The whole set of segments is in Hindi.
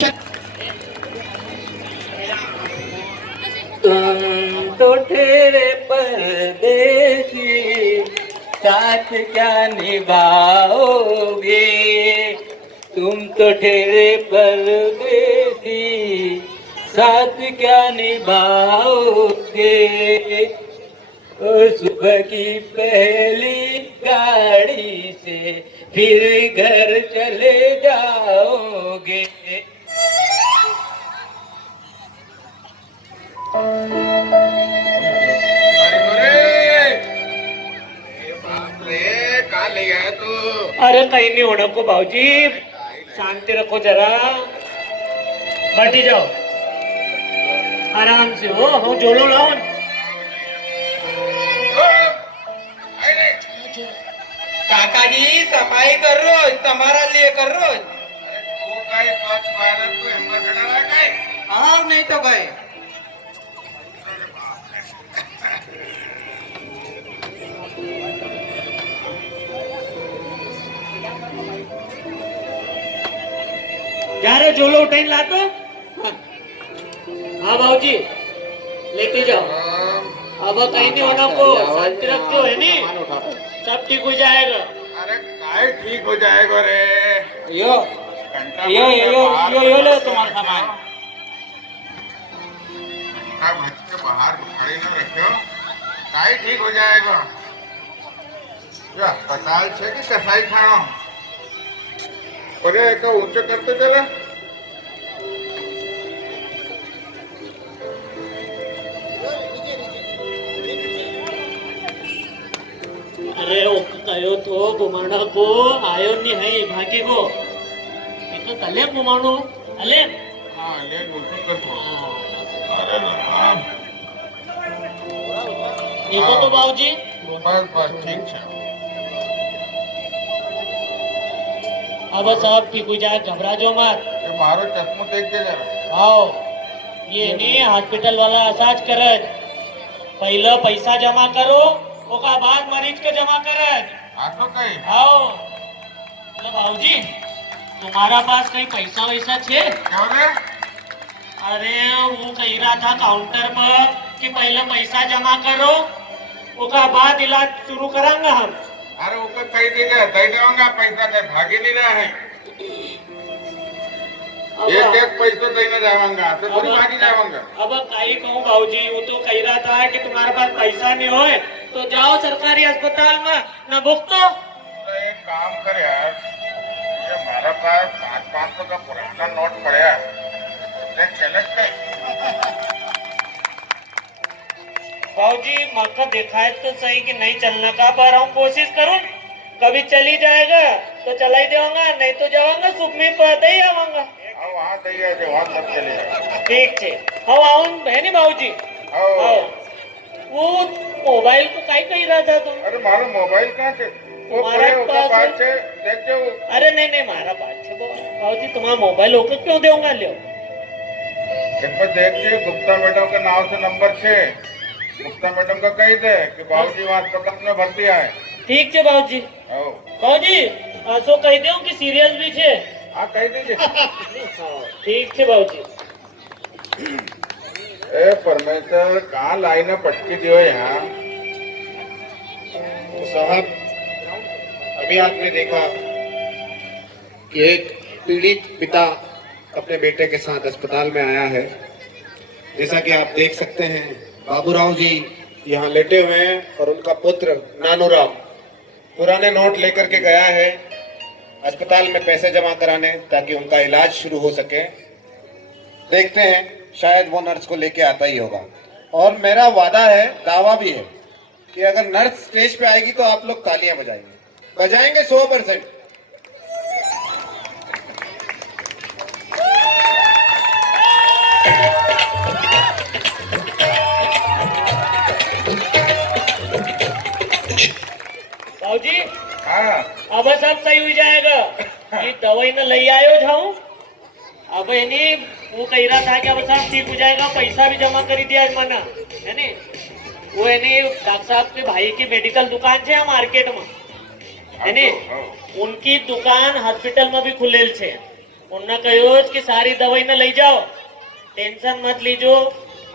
तुम तो ठहरे परदेसी, साथ क्या निभाओगे। तुम तो ठहरे परदेसी, साथ क्या निभाओगे। सुबह की पहली गाड़ी से फिर घर चले जाओगे। अरे काही नहीं होना को भाऊजी, शांति रखो जरा, बैठी जाओ आराम से। हो जोलो लाओ। કાકાજી સફાઈ કર રોજ તમારા लिए कर रोज। हाँ नहीं तो भाई जा रहे जोलो उठाई ला तो। हाँ भाऊजी लेते जाओ। अब कहीं नहीं होना को, शांति रखो है नी, सब ठीक हो जाएगा। अरे काय ठीक हो जाएगा रे। यो यो यो यो यो लो तुम्हारा सामान। का बच्चे बाहर खड़े न रखो, काय ठीक हो जाएगा। या कसाल छे कि कसाई खाओ। अरे का ऊंचे करते जरा। अरे कयो तो घुमाना को आयो नहीं है भागी को, ये तो तले घुमानो अले। हाँ ले ऊंचे कर दो। अरे राम देखो तो बाबूजी। बस बस ठीक है। अब सब ठीक हो जाए, घबरा जो मत। ये मारो चश्मा देख के जरा। आओ ये नहीं हॉस्पिटल वाला असाज करज, पहले पैसा जमा करो ओका बाद मरीज के जमा करज। आसो कहीं आओ मतलब बाबूजी तुम्हारा पास कहीं पैसा वैसा छे? क्या रे। अरे वो कह रहा था काउंटर पर कि पहले पैसा जमा करो ओका बाद इलाज शुरू करांगा हम। अरे ऊपर कही दीजिए दे देवांगा पैसा दे भागी नहीं रहा है। एक एक पैसा देने जावांगा तो थोड़ी भागी जावांगा। अब कहीं कहूँ भाऊजी, वो तो कह रहा था कि तुम्हारे पास पैसा नहीं होए तो जाओ सरकारी अस्पताल में न भुगतो। तो एक काम कर यार, ये हमारे पास 500 का पुराना नोट पड़ा है, देख चले भाऊजी मौका देखा है तो सही कि नहीं चलने का, पर हम कोशिश करूँ कभी चली जाएगा तो चला ही देवांगा, नहीं तो जाऊंगा सुखमी पर ही आवांगा। अब वहाँ दैया जो वहाँ सब चले जाए। ठीक है हम आऊँ है नी भाऊजी। आओ। वो मोबाइल को काई कही रहा था तुम? अरे मारो मोबाइल कहाँ से वो हमारा पूरे ऊपर पास पास से देख जो। अरे नहीं नहीं मारा बात है भाऊजी, तुम्हारा मोबाइल होकर क्यों देऊंगा, लियो एक बार देख जो गुप्ता मैडम के नाम से नंबर 6 गुप्ता मैडम का कही दे कि बाबूजी वहाँ अस्पताल में भर्ती है। ठीक है भाऊजी। आओ भाऊजी सो कह दो कि सीरियस भी छे। हाँ कही दीजिए। ठीक है भाऊजी। ए परमेश्वर कहाँ लाइन पटकी दियो यहाँ। साहब अभी आपने देखा कि एक पीड़ित पिता अपने बेटे के साथ अस्पताल में आया है। जैसा कि आप देख सकते हैं बाबूराव जी यहाँ लेटे हुए हैं और उनका पुत्र नानूराम पुराने नोट लेकर के गया है अस्पताल में पैसे जमा कराने ताकि उनका इलाज शुरू हो सके। देखते हैं शायद वो नर्स को लेके आता ही होगा, और मेरा वादा है, दावा भी है कि अगर नर्स स्टेज पे आएगी तो आप लोग तालियां बजाएंगे 100%। भाऊजी हाँ अब सब सही हो जाएगा। ये दवाई न ले आयो जाऊं, अब इन्हें वो कह रहा था कि अब सब ठीक हो जाएगा, पैसा भी जमा कर दिया माना है नी। वो इन्हें डॉक्टर साहब के भाई की मेडिकल दुकान है मार्केट में है नी, उनकी दुकान हॉस्पिटल में भी खुलेल छे। उनने कहो कि सारी दवाई न ले जाओ, टेंशन मत लीजो,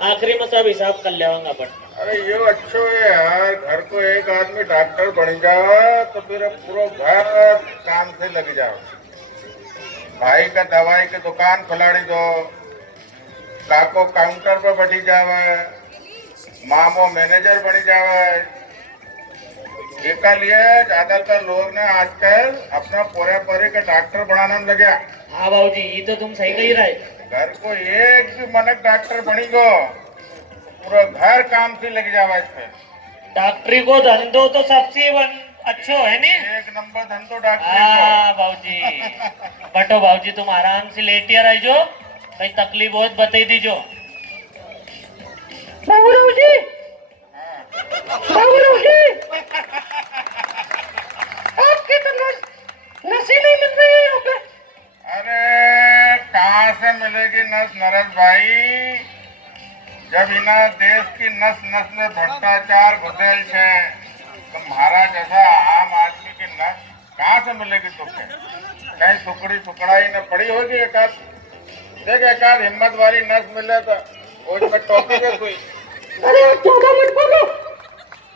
आखिरी में सब हिसाब कर लेवांगा अपन। अरे ये अच्छो है यार, घर को एक आदमी डॉक्टर बन जाओ तो फिर अब पूरा घर काम से लग जाओ। भाई का दवाई की दुकान खुलाड़ी दो, काको काउंटर पर बैठी जावे, मामो मैनेजर बनी जावे। इसका लिए ज्यादातर लोग ने आजकल अपना पूरे पूरे का डॉक्टर बनाने में लगे। हाँ बाबूजी, ये तो तुम सही कही रहे। घर को एक भी मनक डॉक्टर बनी गो, पूरा घर काम से लग जावा इसमें। डॉक्टरी को धंधो तो सबसे अच्छो है ने, एक नंबर धंधो डॉक्टर। हाँ बाबूजी, बटो बाबूजी तुम आराम से लेटिया रहो, कहीं तकलीफ बहुत बता दीजो। बाबू जी, आपकी तो नसी नहीं मिल रही है यहाँ पे। अरे कहाँ से मिलेगी नस नरस भाई, जब इना देश की नस नस में भ्रष्टाचार घुसेल छे, तुम्हारा जैसा आम आदमी की नस कहाँ से मिलेगी तुमको? कहीं सुकड़ी सुकड़ाई न पड़ी होगी एकाध, देख एकाध हिम्मत वाली नस मिले तो उसमें टोपी के कोई। अरे आप ज्यादा मत बोलो,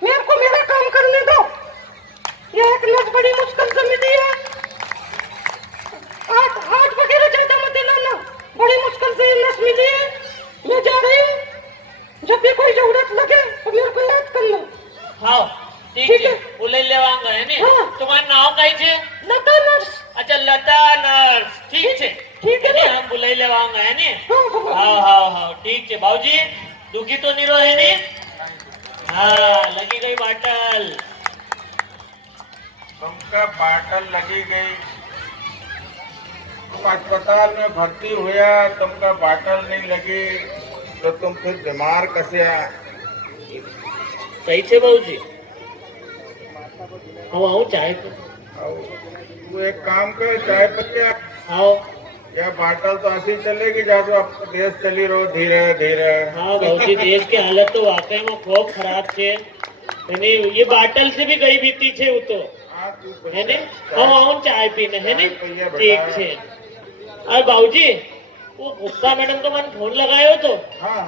मैं आपको मेरा काम करने दो। ये एक नस बड़ी मुश्किल से मिली है, हाथ वगैरह ज्यादा मत हिलाना, बड़ी मुश्किल से ये नस मिली है। मैं जा रही हूँ, जब भी कोई जरूरत लगे तो मेरे को याद करना। हाँ ठीक है, बोले लेवांगा है ने। हाँ। तुम्हारा नाम काई छे? लता नर्स। अच्छा लता नर्स, ठीक है, ठीक है ने, ना? हम बुलाई लेवांगा है ने। हाँ, हाँ हाँ हाँ ठीक है बाबूजी, दुखी तो नहीं रहे ने? हाँ लगी गई बाटल। तुमका बाटल लगी गई, तुम अस्पताल में भर्ती हुआ, तुमका बाटल नहीं लगी तो तुम फिर बीमार कैसे आ? सही छे बाबूजी, हम आऊँ चाय पे। तू एक काम कर, चाय पत्ते आओ। या बाटल तो ऐसी चलेगी जा तो अब देश चली रहो धीरे धीरे। हाँ बाबूजी, देश की हालत तो वाकई में खूब खराब छे, यानी ये बाटल से भी गई बीती छे वो तो हाँ, तू है ने। हम आऊँ चाय पीने है ने, चाय पिए ठीक बेटा। छे। और बाबूजी वो गुप्ता मैडम को मैंने फोन लगायो तो हाँ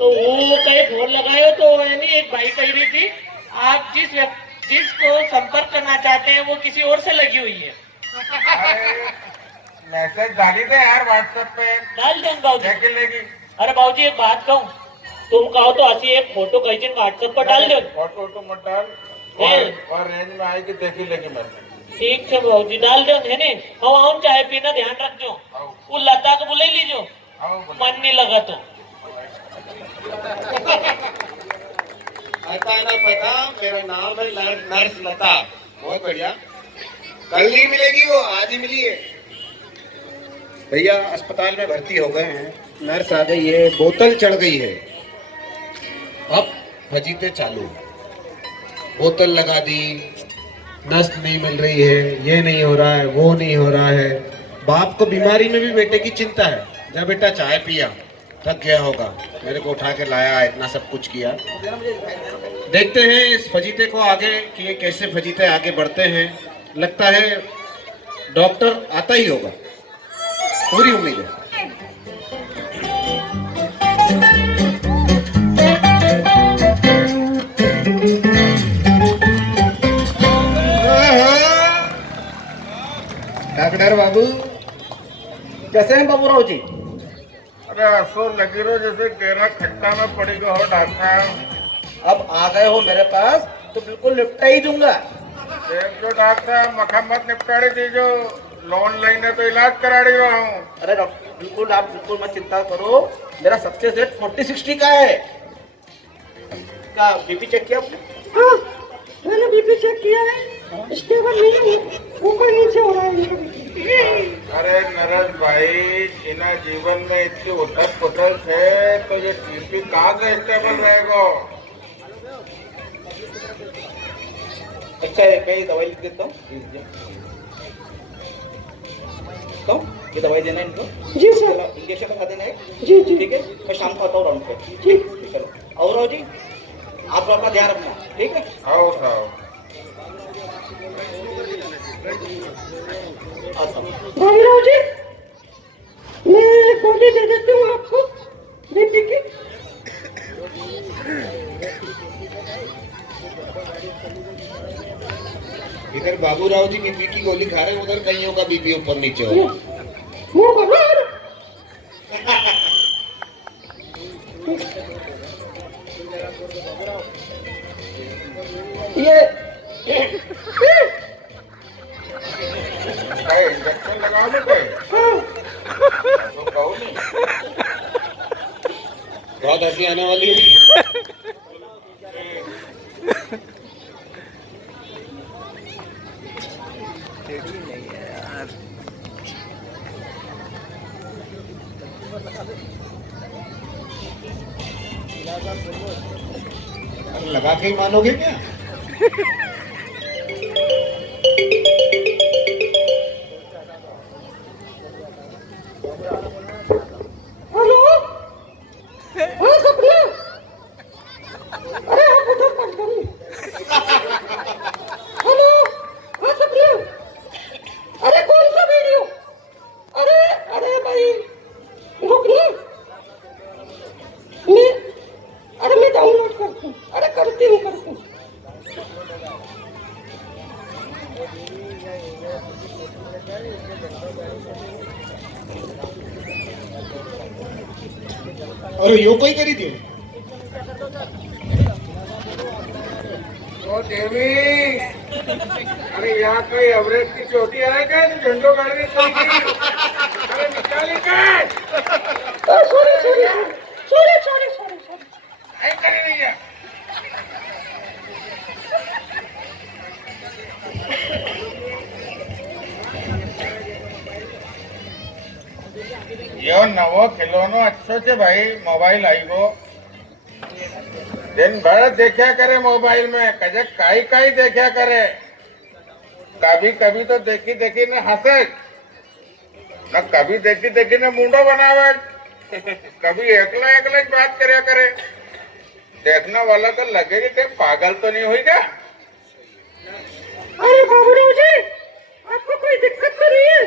वो कहीं फोन लगायो तो यानी एक भाई कह रही थी आप जिसको संपर्क करना चाहते हैं वो किसी और से लगी हुई है। अरे मैसेज डाली दे यार व्हाट्सएप पे, डाल दो बाबूजी। देख लेगी। अरे बाबूजी एक बात कहूँ, तुम कहो तो ऐसी एक फोटो कहीं व्हाट्सएप पर डाल दो। फोटो तो मत डाल, और रेंज में आएगी देखी लेगी मैंने। ठीक है बाबूजी, डाल दो है ने। हम आऊँ चाय पीना, ध्यान रखजो। वो लता को बुला लीजो, मन नहीं लगा तो। आता है ना पता, मेरा नाम है नर्स लता। बहुत बढ़िया, कल नहीं मिलेगी वो, आज ही मिली है। भैया अस्पताल में भर्ती हो गए हैं, नर्स आ गई है, बोतल चढ़ गई है, अब फजीते चालू, बोतल लगा दी, नस नहीं मिल रही है, ये नहीं हो रहा है, वो नहीं हो रहा है। बाप को बीमारी में भी बेटे की चिंता है। जब बेटा चाय पिया, थक गया होगा, मेरे को उठा के लाया, इतना सब कुछ किया। देखते हैं इस फजीते को आगे कि ये कैसे फजीते आगे बढ़ते हैं। लगता है डॉक्टर आता ही होगा, पूरी उम्मीद है। डॉक्टर बाबू कैसे हैं बाबूराव जी? अरे असो लगी रहो जैसे केरा खट्टा में पड़ी गयो हो डॉक्टर। अब आ गए हो मेरे पास तो बिल्कुल निपटा ही दूंगा। देख जो डॉक्टर मखा मत निपटाड़ी दीजो, लोन लेने तो इलाज करा रही हूँ। अरे डॉक्टर बिल्कुल, आप बिल्कुल मत चिंता करो, मेरा सक्सेस रेट 40-60 का है। का बीपी चेक किया आपने? हाँ, मैंने बीपी चेक किया है, स्टेबल नहीं है, ऊपर नीचे हो रहा है। अरे नरेश भाई, इना जीवन में इतनी उथल पुथल है तो ये बीपी कहाँ से स्टेबल रहेगा? अच्छा मैं ये दवाई लिख देता हूँ, तो ये दवाई देना है इनको। जी सर। इंजेक्शन लगा देना है। जी जी। ठीक है, मैं शाम को आता हूँ राउंड पे। ठीक। चलो और जी आप लोग अपना ध्यान रखना, ठीक है? आओ साहब। आता हूँ। भाईराव जी, मैं गोली दे देती हूँ आपको बीपी की। इधर बाबूराव जी बीपी की गोली खा रहे हैं, उधर कईयों का बीपी ऊपर नीचे हो रहा है। मुंह कर रहा ये इंजेक्शन लगा दो कोई तो कहूँ नहीं। बहुत हंसी आने वाली है। अरे लगा के ही मानोगे क्या? हेलो हाँ सपना, अरे आप उधर मत करो। हेलो हाँ सपना, अरे कौन सा वीडियो? अरे अरे भाई रुक ना, मैं डाउनलोड करती हूँ। अरे करती हूँ। और यूं कोई करी थी? ओ देवी, अरे यहाँ कोई एवरेस्ट की चोटी है क्या जो झंडो गाड़ने चलेगी? अरे निकाली क्या? सॉरी। आई करी नहीं है। यो नवो खिलौनो अच्छो से भाई मोबाइल आई गो। दिन भर देखा करे मोबाइल में, कजक काई देखा करे। कभी कभी तो देखी ने हंसे, न कभी देखी ने मुंडो बनावे, कभी एकला बात करे करे। देखने वाला को लगे कि पागल तो नहीं हुई क्या? अरे बाबूराव जी, आपको कोई दिक्कत तो नहीं है?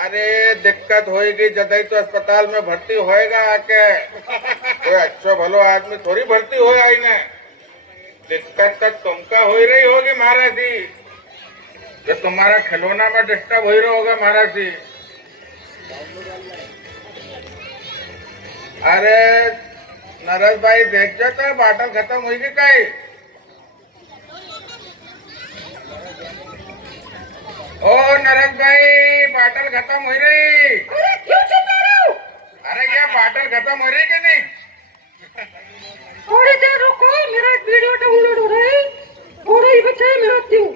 अरे दिक्कत होएगी जदई तो अस्पताल में भर्ती होएगा आके। कोई अच्छा भलो आदमी थोड़ी भर्ती हो आई ने। दिक्कत तक तुमका हो रही होगी महाराज जी, जो तुम्हारा खिलौना में डिस्टर्ब हो रहा होगा महाराज जी। अरे नरेश भाई देख जाता बाटल खत्म होगी कहीं। ओ नरेश भाई बाटल खत्म हो रही। अरे क्यों चिल्ला रहे हो? अरे ये बाटल खत्म हो रही कि नहीं? थोड़ी देर रुको, मेरा एक वीडियो डाउनलोड हो रहा है, थोड़ा ही बचा है, मैं आती हूँ।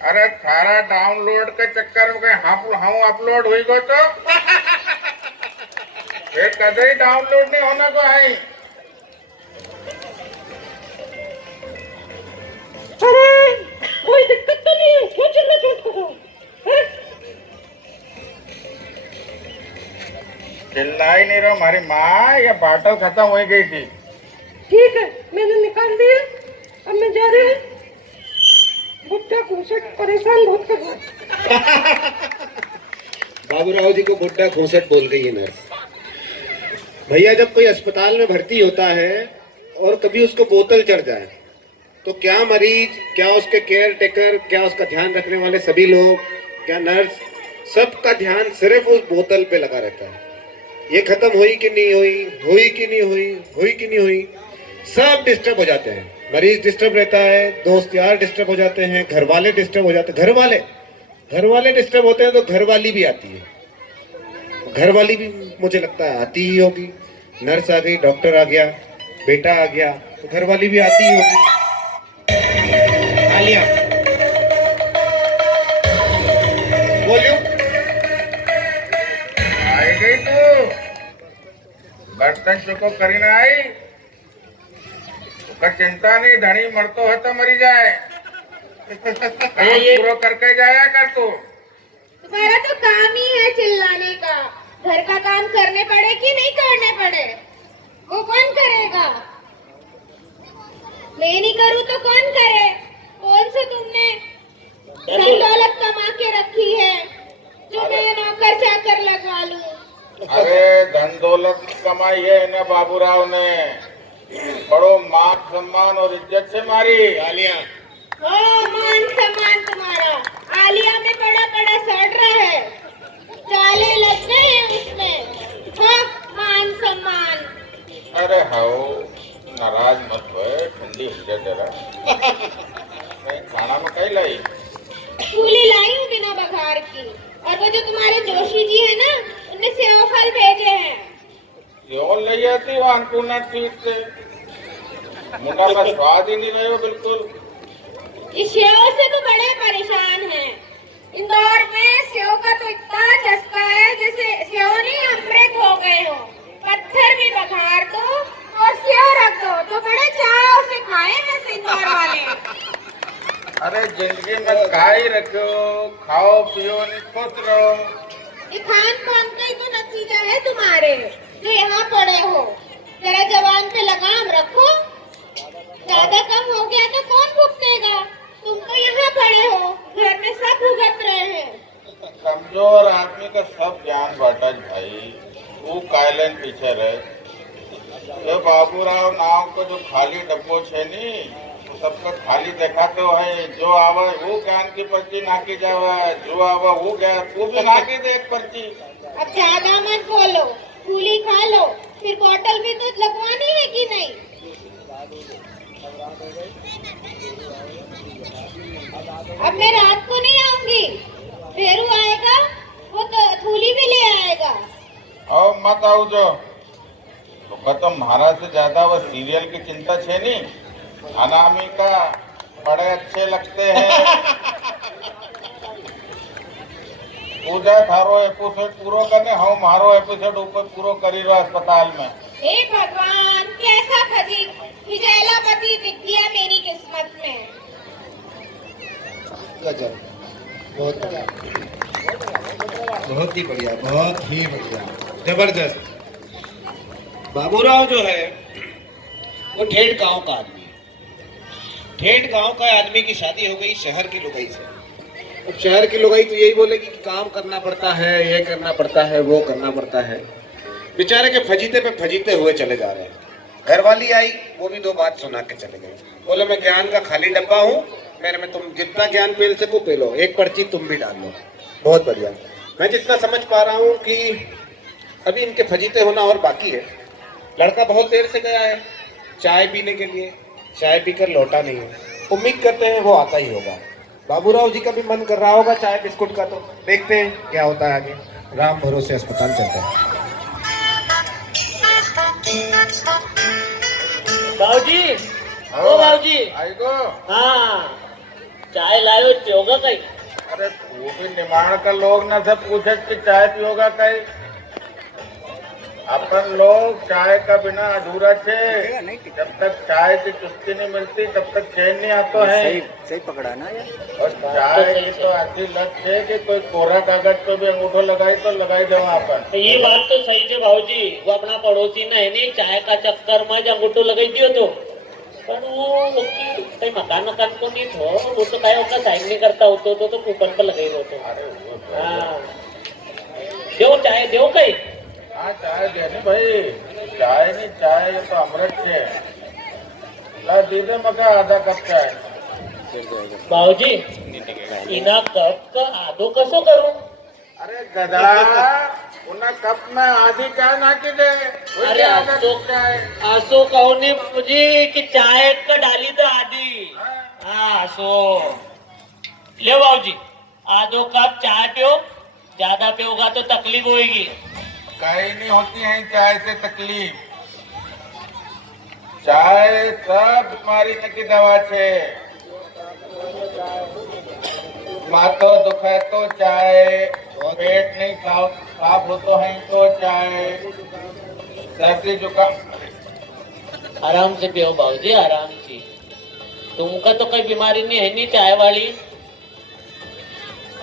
अरे थारा डाउनलोड के चक्कर में हम अपलोड हुई गो तो फिर कदे ही डाउनलोड नहीं होना को है। अरे कोई दिक्कत तो नहीं है, क्यों चिल्ला चोट कर रहे हो? चिल्लाई नहीं रहो हमारी माँ, ये बाटल खत्म हो गई थी। ठीक है, मैंने निकाल दिया, अब मैं जा रही हूँ। बुड्ढा घूसट परेशान बहुत कर रहा है। बाबूराव जी को बुड्ढा घूसट बोल गई है नर्स। भैया जब कोई अस्पताल में भर्ती होता है और कभी उसको बोतल चढ़ जाए तो क्या मरीज, क्या उसके केयर टेकर, क्या उसका ध्यान रखने वाले सभी लोग, क्या नर्स, सबका ध्यान सिर्फ उस बोतल पे लगा रहता है। ये खत्म हुई कि नहीं हुई कि नहीं हुई, सब डिस्टर्ब हो जाते हैं। मरीज डिस्टर्ब रहता है, दोस्त यार डिस्टर्ब हो जाते हैं, घर वाले डिस्टर्ब हो जाते हैं। घर वाले डिस्टर्ब होते हैं तो घर वाली भी आती है। घर वाली भी मुझे लगता है आती ही होगी। नर्स आ गई, डॉक्टर आ गया, बेटा आ गया, तो घर वाली भी आती ही होगी। आलिया बोलियो, आई गई तू, बर्तन चुको करी ना आई। उसका चिंता नहीं, धनी मरतो है तो मरी जाए। काम पूरा करके जाया कर तू। तुम्हारा तो काम ही है चिल्लाने का। घर का काम करने पड़े कि नहीं करने पड़े, वो कौन करेगा? मैं नहीं करूँ तो कौन करे? कौन से तुमने धन दौलत कमा के रखी है जो मैं नौकर चाकर लगवा लूं? अरे धन दौलत की कमाई है इन्हें बाबूराव ने बड़ो मान सम्मान और इज्जत से मारी। आलिया ओ मान सम्मान तुम्हारा आलिया में बड़ा बड़ा सड़ रहा है, चाले लग गए हैं उसमें। हाँ, मान सम्मान। अरे हाओ नाराज मत हो, ठंडी हो जाए जरा। नहीं खाना में कहीं लाई? फूली लाई हूँ बिना बघार की, और वो जो तुम्हारे जोशी जी है ना, उनने सेव फल भेजे हैं। क्यों ले जाती वो अन्नपूर्णा स्वीट से? मुंडा का स्वाद ही नहीं रहे बिल्कुल। इस सेव से तो बड़े परेशान हैं। इंदौर में सेव का तो इतना चस्का है जैसे सेव नहीं अमृत हो गए हो। पत्थर में बघार दो और सेव रख दो तो बड़े चाव से खाए हैं इंदौर वाले। अरे जिंदगी में खाई रखो, खाओ पियो नहीं खुश रहो। ये खान पान का ही तो नतीजा है तुम्हारे जो यहाँ पड़े हो। जरा जवान पे लगाम रखो, ज्यादा कम हो गया तो कौन भुगतेगा? तुम तो यहाँ पड़े हो, घर में सब भुगत रहे हैं। कमजोर आदमी का सब ज्ञान बांटा भाई, वो कायलन पीछे रहे। ये बाबूराव नाव को जो खाली डब्बो छे नी, तो सबका खाली देखा तो है। जो आवा वो ज्ञान की पर्ची नाकी जावा, जो आवा वो ज्ञान वो भी नाकी दे एक पर्ची। अब ज्यादा मत बोलो, फूली खा लो, फिर बोतल में दूध लगवानी है कि नहीं? अब मैं रात को नहीं आऊंगी, फेरू आएगा वो तो थूली भी ले आएगा। और मत आओ जो तो महाराज से ज्यादा वो सीरियल की चिंता छे नी। अनामिका बड़े अच्छे लगते हैं। पूजा थारो एपिसोड पूरो करने हम मारो एपिसोड ऊपर पूरो करी रहा अस्पताल में। हे भगवान, कैसा फजी हिजैला पति दिख गया मेरी किस्मत में। गजब, बहुत ही बढ़िया, बहुत ही बढ़िया, जबरदस्त। बाबूराव जो है वो ठेठ गांव का आदमी है। ठेठ गांव का आदमी की शादी हो गई शहर की लुगाई से। अब शहर की लुगाई तो यही बोलेगी कि काम करना पड़ता है, ये करना पड़ता है, वो करना पड़ता है। बेचारे के फजीते पे फजीते हुए चले जा रहे हैं। घर वाली आई, वो भी दो बात सुना के चले गए। बोले मैं ज्ञान का खाली डब्बा हूँ, मेरे में तुम जितना ज्ञान पेल सको पेलो, एक पर्ची तुम भी डाल लो। बहुत बढ़िया। मैं जितना समझ पा रहा हूँ कि अभी इनके फजीते होना और बाकी है। लड़का बहुत देर से गया है चाय पीने के लिए, चाय पीकर लौटा नहीं है। उम्मीद करते हैं वो आता ही होगा। बाबूराव जी का भी मन कर रहा होगा चाय बिस्कुट का, तो देखते हैं क्या होता है आगे। राम भरोसे अस्पताल चलते हैं। भाऊजी, ओ भाऊजी, आई गो। हाँ चाय लायो पियोगा कहीं? अरे वो भी निमाण का लोग ना सब पूछे कि चाय पियोगा कहीं। अपन लोग चाय का बिना अधूरा छे। जब तक चाय की चुस्की नहीं मिलती तब तक चैन नहीं आता है। सही पकड़ा ना यार। और चाय की तो ऐसी लत है कि कोई कोरा कागज पे भी अंगूठो लगाई तो लगाई दो अपन। तो ये बात तो सही है भाऊजी। वो अपना पड़ोसी ने नहीं चाय का चक्कर में अंगूठो लगाई दियो तो, पर वो कहीं मकान को नहीं थो, वो तो कहीं उसका साइन नहीं करता होतो तो कूपन पर लगाई होतो। अरे वो तो- हाँ देव चाय देव कहीं। हाँ चाय देने भाई, चाय नहीं चाय ये तो अमृत है। ला दीदे मका आधा कप चाय। भाऊजी इना कप का आधो कसो करूं? अरे गधा, उन्हें कप में आधी चाय ना की दे। अरे आधा असो कप चाय। असो कहो ने मुझे कि चाय का डाली तो आधी। हाँ सो ले भाऊजी आधो कप चाय पियो, ज्यादा पियोगा तो तकलीफ होगी। कहीं नहीं होती है चाय से तकलीफ। चाय सब बीमारी की दवा छे। माथो दुखे तो चाय, पेट नहीं साफ होतो है तो चाय, सर्दी जुकाम। आराम से पियो भाऊजी, आराम से। तुमका तो कोई बीमारी नहीं है नहीं चाय वाली।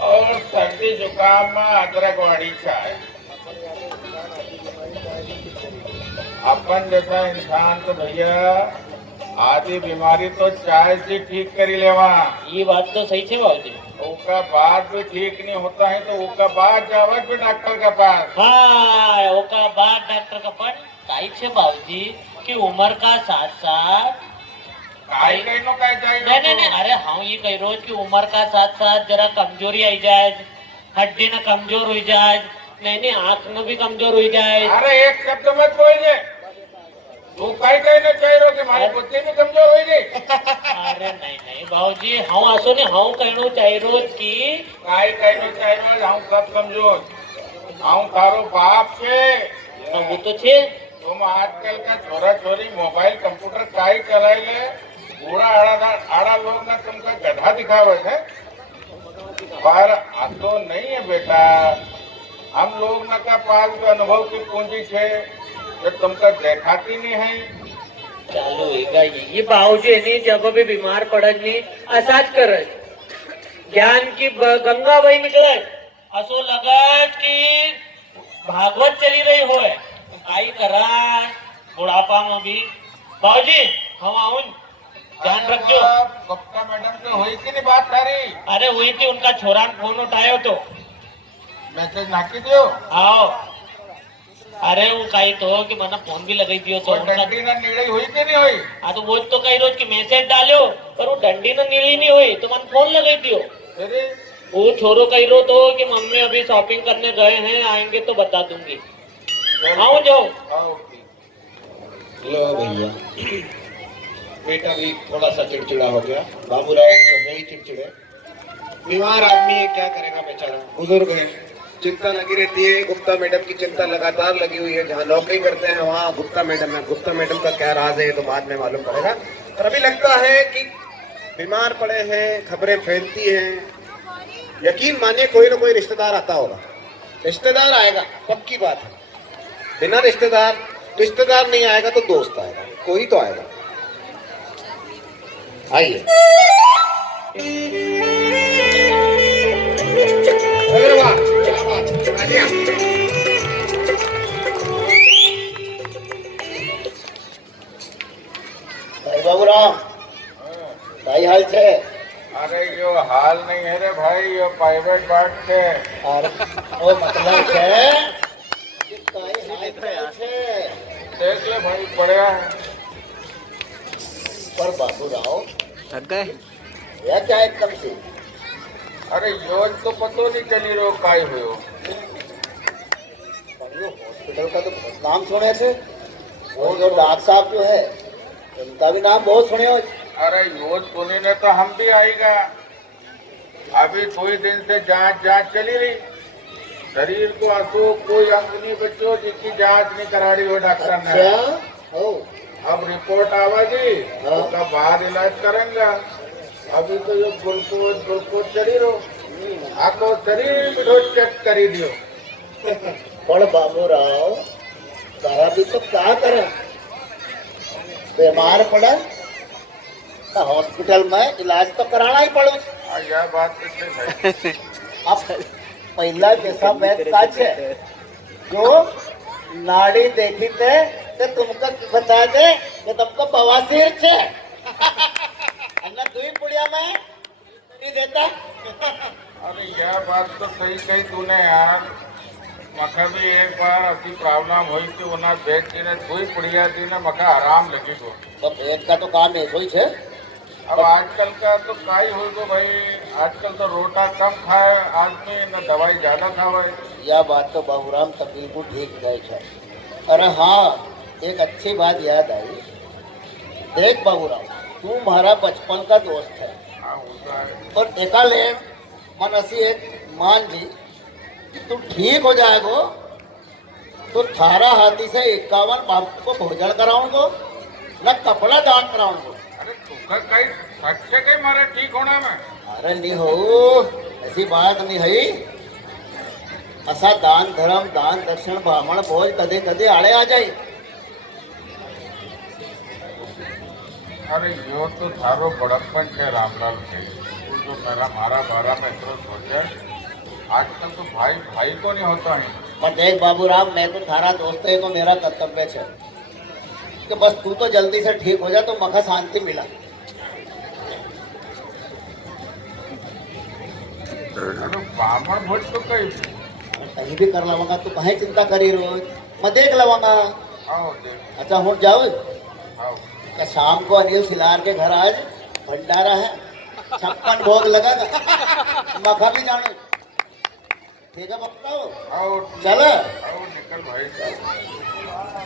और सर्दी जुकाम में अदरक वाली चाय। अपन जैसा इंसान तो भैया आधी बीमारी तो चाय से ठीक करी लेवा। ये बात तो सही है भाऊजी। वो उसका बाद भी ठीक नहीं होता है तो उसका बाद जावा फिर डॉक्टर के पास। हाँ ओका बाद डॉक्टर का पण काई छे बाबूजी कि उम्र का साथ साथ काई कहीं नो काई चाहिए नहीं नहीं अरे हाँ ये कह रोज की उम्र का साथ साथ जरा कमजोरी आई जाए, हड्डी ना कमजोर हो जाए, नहीं आंख में भी कमजोर हो जाए। अरे एक शब्द मत बोलिए, तू काई कहीं नो चाहिए कि हमारी बुद्धि भी कमजोर हो गई। अरे नहीं भाऊजी हाँ असो ने हाँ कहनो चाहिए रोज की काई कहीं नो चाहिए हम सब कमजोर हम तारो बाप छे। वो तो छे तुम आजकल का छोरा छोरी मोबाइल कंप्यूटर काई चलाई ले पूरा आड़ा लोग ना तुमका गधा दिखावे है पर आतो नहीं है बेटा। हम लोग ना का पास जो अनुभव की पूंजी छे जो तुमका देखाती नहीं है। चालू होगा ये बाबूजी नहीं जब भी बीमार पड़त नहीं असाच करत ज्ञान की गंगा बही निकले असो लगत की भागवत चली रही होए आई करा बुढ़ापा में भी। बाबूजी हम आऊं ध्यान रखो। गुप्ता मैडम से हुई कि नहीं बात सारी? अरे हुई थी उनका छोरा ने फोन उठायो तो मैसेज नाकी दियो। आओ अरे वो कही तो कि मैंने फोन भी लगाई दियो तो और डंडी ना नीड़ी हुई कि नहीं हुई? हाँ तो वो तो कही रोज की मैसेज डालो पर वो डंडी ना नीली नहीं हुई तो मैंने फोन लगाई दियो। अरे वो छोरो कही रो तो कि मम्मी अभी शॉपिंग करने गए हैं आएंगे तो बता दूंगी। आओ जाओ। लो भैया, बेटा भी थोड़ा सा चिड़चिड़ा हो गया। बाबूराव तो है ही चिड़चिड़े, बीमार आदमी है क्या करेगा बेचारा, बुजुर्ग है, चिंता लगी रहती है। गुप्ता मैडम की चिंता लगातार लगी हुई है, जहाँ नौकरी करते हैं वहाँ गुप्ता मैडम है। गुप्ता मैडम का क्या राज है ये तो बाद में मालूम पड़ेगा, पर अभी लगता है कि बीमार पड़े हैं, खबरें फैलती हैं। यकीन मानिए कोई ना कोई रिश्तेदार आता होगा, रिश्तेदार आएगा पक्की बात है। बिना रिश्तेदार नहीं आएगा तो दोस्त आएगा, कोई तो आएगा। आइए अरे वाह क्या बात है, आ गया। भाई बाबूराव भाई हाल छे? अरे यो हाल नहीं है रे भाई, यो प्राइवेट बात छे। और ओ मतलब छे कि काई हाल छे? देख ले भाई पड़े हैं। पर बाबूराव या क्या एकदम से? अरे योज तो पतो नहीं चली रो काई हुयो। पर यो हॉस्पिटल का तो बहुत नाम सुने थे, और जो डॉक्टर साहब जो है उनका भी नाम बहुत सुने हो। अरे योज सुनी ने तो हम भी आएगा। अभी कोई दिन से जांच चली रही, शरीर को आंसू कोई अंग नहीं बचो जिसकी जांच नहीं करा रही हो डॉक्टर ने। अच्छा ओ अब रिपोर्ट आवेगी उसका बाद इलाज करेंगे। अभी तो ये ग्लूकोज चली रो आको शरीर बिठो चेक करी दियो। पर बाबूराव तारा भी तो क्या करे, बीमार पड़ा तो हॉस्पिटल में इलाज तो कराना ही पड़े। यह बात तो सही भाई। अब पहला जैसा वैद का छे जो नाड़ी देखी थे तो तुमको बता दे कि तुमको बवासीर छे अन्ना दुई पुड़िया में नहीं देता। अरे यह बात तो सही कही तूने यार। मका भी एक बार अति प्रॉब्लम हुई थी उन्हें बेच जी ने दुई पुड़िया दी ने मका आराम लगी को। तो पेट का तो काम ऐसा ही छे। अब आजकल का तो काई हो गो भाई, आजकल तो रोटा कम खाए आदमी न दवाई ज्यादा खावे। यह बात तो बाबूराम तक बिल्कुल ठीक गई है। अरे हाँ एक अच्छी बात याद आई, देख बाबूराम तू हमारा बचपन का दोस्त है हाँ, वो तो है। और एका ले मन असी एक मान जी कि तू ठीक हो जाएगो तो थारा हाथी से 51 बाप को भोजन कराऊंगो न कपड़ा दान कराऊंगो। अरे तुका कई सच्चे कई मारे ठीक होना में। अरे नहीं हो ऐसी बात नहीं है। असा दान धर्म दान दर्शन ब्राह्मण भोज कदे कदे आड़े आ जाए। अरे यो तो थारो बड़प्पन है रामलाल के। तू जो मेरा मारा बारा में इतना सोचे आजकल तो भाई भाई को नहीं होता है। पर देख बाबूराम मैं तो थारा दोस्त है तो मेरा कर्तव्य है कि बस तू तो जल्दी से ठीक हो जा तो मखा शांति मिला। अरे बामण भोज तो कहीं कहीं भी कर लवांगा तो कहीं चिंता करी रोज मैं देख लवांगा। आओ देख अच्छा हूँ जाओ आओ क्या शाम को अनिल सिलार के घर आज भंडारा है 56 भोग लगेगा मखा भी जाने ठीक है बताओ आओ चल आओ निकल भाई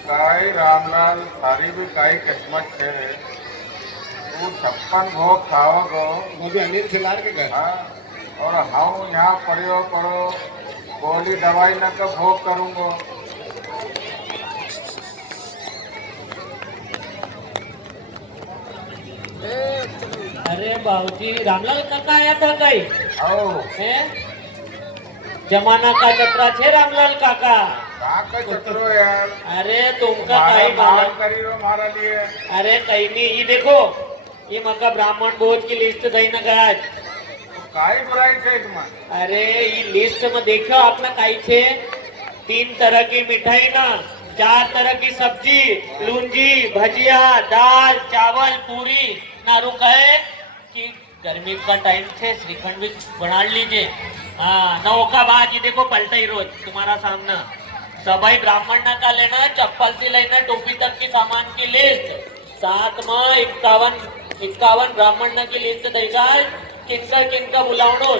काई रामलाल थारी भी काई किस्मत है तू 56 भोग खाओगो वो भी अनिल सिलार के घर। हाँ और हम यहाँ पड़ो पड़ो गोली दवाई न तो भोग करूँगो। अरे बाबूजी रामलाल काका आया था कई आओ है जमाना का चतरा छे रामलाल काका। कहाँ का चतरो यार अरे तुमका मारा काई मान मालूम। करी रो मारा लिए अरे कहीं नहीं ये देखो ये मक्का ब्राह्मण भोज की लिस्ट दई न गया आज। काई बुराई थे तुम्हारी अरे ये लिस्ट में देखो आपने काई छे 3 तरह की मिठाई ना 4 तरह की सब्जी लूंजी भजिया दाल चावल पूरी नारू कहे कि गर्मी का टाइम छे श्रीखंड भी बना लीजिए। हाँ नौ का बाद ये देखो पलटा ही रोज तुम्हारा सामना सबाई ब्राह्मण ना का लेना चप्पल से लेना टोपी तक की सामान की लिस्ट साथ में 51 ब्राह्मण ना की लिस्ट देगा किनका बुलावनो।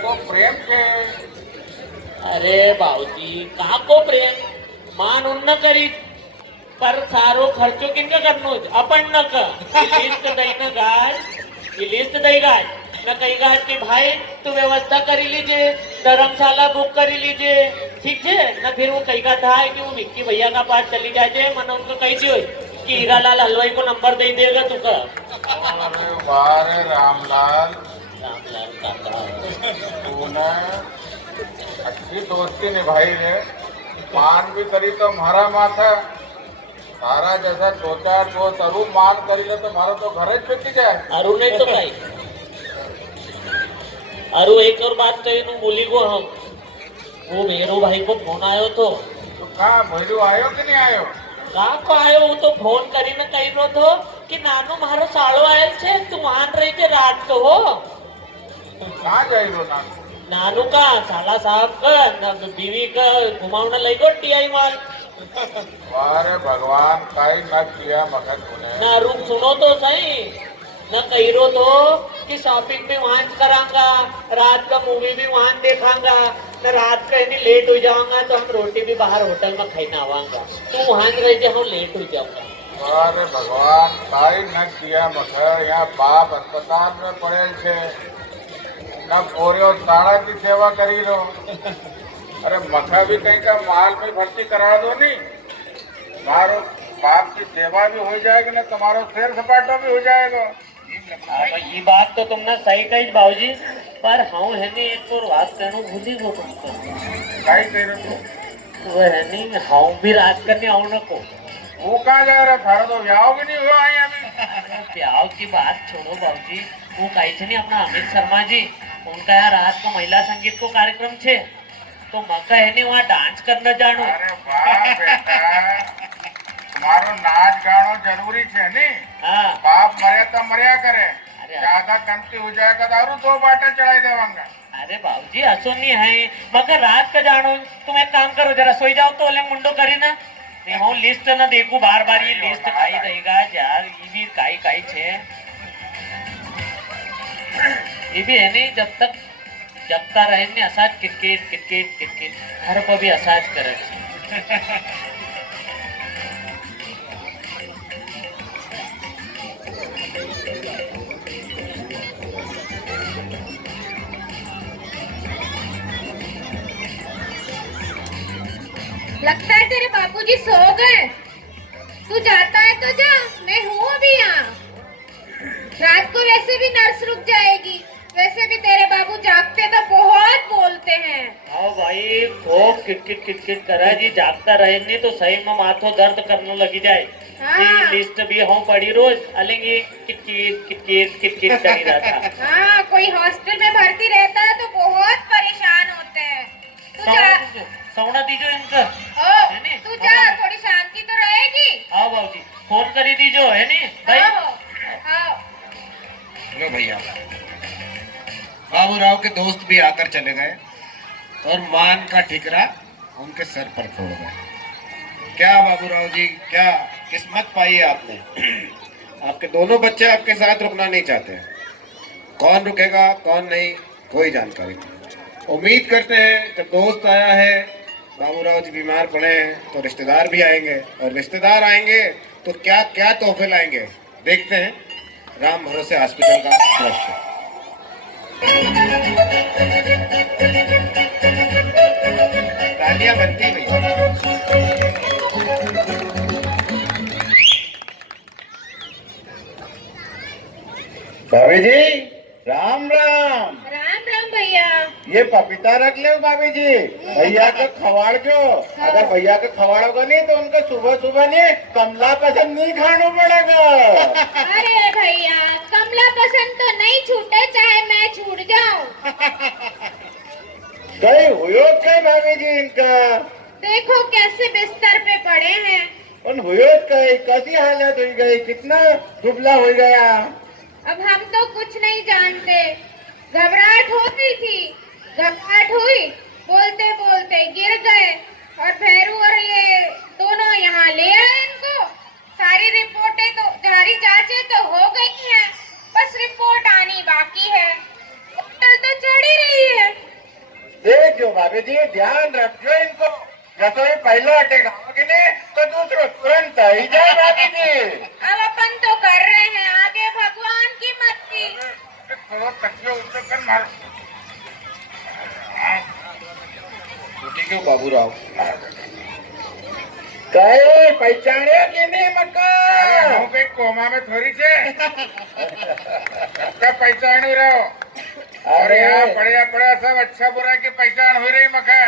को प्रेम से अरे बाबूजी कहा को प्रेम मान उन्न करी पर सारो खर्चो किनका करनो अपन न का लिस्ट दई न गाज ये लिस्ट दई गाज न कही गाज के भाई तू व्यवस्था करी लीजिए धर्मशाला बुक करी लीजिए ठीक है न फिर वो कही का था कि वो विक्की भैया का पास चली जाए मन उनको कही थी कि हीरालाल हलवाई को नंबर दे देगा तू का। अरे वाह रे रामलाल रामलाल काका तूने अच्छी दोस्ती निभाई रे मान भी करी तो हमारा माथा तारा जैसा 2-4 दोस्त अरु मान करी ले तो हमारा तो घर छुट्टी जाए। अरु नहीं तो कई अरु एक और बात कही नु बोली को हम वो मेरो भाई को फोन आयो तो कहाँ भैरू आयो कि नहीं आयो का को आयो वो तो फोन करी न कही रो तो कि नानू मारो सालो आयल छे तू मान रही थे रात को हो कहाँ जाई रो ना नानू का साला साहब का न बीवी का घुमावना लई गो टीआई माल वाह रे भगवान काई न किया मगन तूने ना रूप सुनो तो सही न कही रो तो कि शॉपिंग भी वहां करांगा रात का मूवी भी वहां देखांगा न रात का यदि लेट हो जाऊंगा तो हम रोटी भी बाहर होटल में खाई ना आवांगा तू वहां रह जा हम लेट हो जाऊंगा। वाह रे भगवान काई न किया मगर यहाँ बाप अस्पताल में पड़े छे न पोरियो साड़ा की सेवा करी रो अरे मखा भी कहीं का माल में भर्ती करा दो नहीं मारो बाप की सेवा भी हो जाएगी ना तुम्हारा शेर सपाटा भी हो जाएगा। ये बात तो तुमने सही कही बाबूजी पर हाँ है नहीं एक तो रात कहना भूली गो तुमको काई कह रहे तू वो है नहीं हाँ भी रात करने आओ न को वो कहाँ जा रहा थारा तो ब्याह भी नहीं हुआ है अभी प्याव की बात छोड़ो बाबूजी वो कही थे नहीं अपना अमित शर्मा जी उनका यहाँ रात को महिला संगीत को कार्यक्रम छे तो मक्का है नहीं वहाँ डांस करना जानो। अरे वाह बेटा तुम्हारो नाच गानो जरूरी छे नहीं हाँ बाप मरे तो मरिया करे अरे ज्यादा कमती हो जाएगा दारू 2 बाटल चढ़ाई देवांगा। अरे बाबूजी असो नहीं है मगर रात का जानो तुम एक काम करो जरा सोई जाओ तो ओले मुंडो करी ना હું લિસ્ટ ન દેખું બાર ये लिस्ट काई रहेगा यार ये भी काई छे ये भी है नहीं जब तक जगता रहे ने असाज किटकिट हर को भी असाज करे लगता है तेरे बापूजी सो गए। तू जाता है तो जा, मैं हूँ अभी यहाँ। रात को वैसे भी नर्स रुक जाएगी। वैसे भी तेरे बाबू जागते तो बहुत बोलते हैं। हाँ भाई खूब किटकिट करा जी जागता रहे नहीं तो सही में माथो दर्द करने लगी जाए। हाँ। ये लिस्ट भी हम पढ़ी रोज अलेंगे किटकिट करी रहा था। हाँ कोई हॉस्टल में भर्ती रहता है तो बहुत परेशान होते हैं। तू जा सौना दीजो इनका ओ, तू जा थोड़ी शांति तो रहेगी। हाँ बाबूजी फोन करी दीजो है नी भाई। हाँ। लो भैया बाबू राव के दोस्त भी आकर चले गए और मान का ठिकरा उनके सर पर फोड़ गए। क्या बाबू राव जी, क्या किस्मत पाई है आपने। आपके दोनों बच्चे आपके साथ रुकना नहीं चाहते। कौन रुकेगा कौन नहीं, कोई जानकारी नहीं। उम्मीद करते हैं जब दोस्त आया है, बाबू राव जी बीमार पड़े हैं तो रिश्तेदार भी आएंगे, और रिश्तेदार आएंगे तो क्या क्या तोहफे लाएंगे, देखते हैं राम भरोसे हॉस्पिटल का दृश्य। तालियां बनती भैया। भाभी जी राम राम। राम राम भैया। ये पपीता रख ले भाभी जी, भैया को खवाड़ जो। अगर भैया को खवाड़ोगा नहीं तो उनको सुबह सुबह नहीं कमला पसंद नहीं खाना पड़ेगा। अरे भैया, कमला पसंद तो नहीं छूटे चाहे मैं छूट जाऊं। कहीं हुयो कहीं भाभी जी इनका। देखो कैसे बिस्तर पे पड़े हैं। उन हुयो कहीं कैसी हालत हुई गई, कितना दुबला हो गया। अब हम तो कुछ नहीं जानते। घबराहट होती थी, घबराहट हुई, बोलते बोलते गिर गए और भैरू और ये दोनों यहाँ ले आए इनको। सारी रिपोर्टें तो जारी जांचें तो हो गई हैं, बस रिपोर्ट आनी बाकी है। होटल तो चढ़ ही रही है। देखो भाभी जी ध्यान रखो इनको, रसोई पहले अटैक आओगे नहीं तो दूसरो तुरंत ही जाए भाभी जी। अब अपन तो कर रहे हैं, आगे भगवान की मर्जी। थोड़ा तकिया ऊपर कर मार। छुट्टी क्यों बाबू राव। कई पहचाने कि नहीं मक्का। હું કઈ કોમામાં થોડી છે सबका पहचान ही रहो। और अरे यहाँ पड़े पड़े सब अच्छा बुरा की पहचान हो रही मका।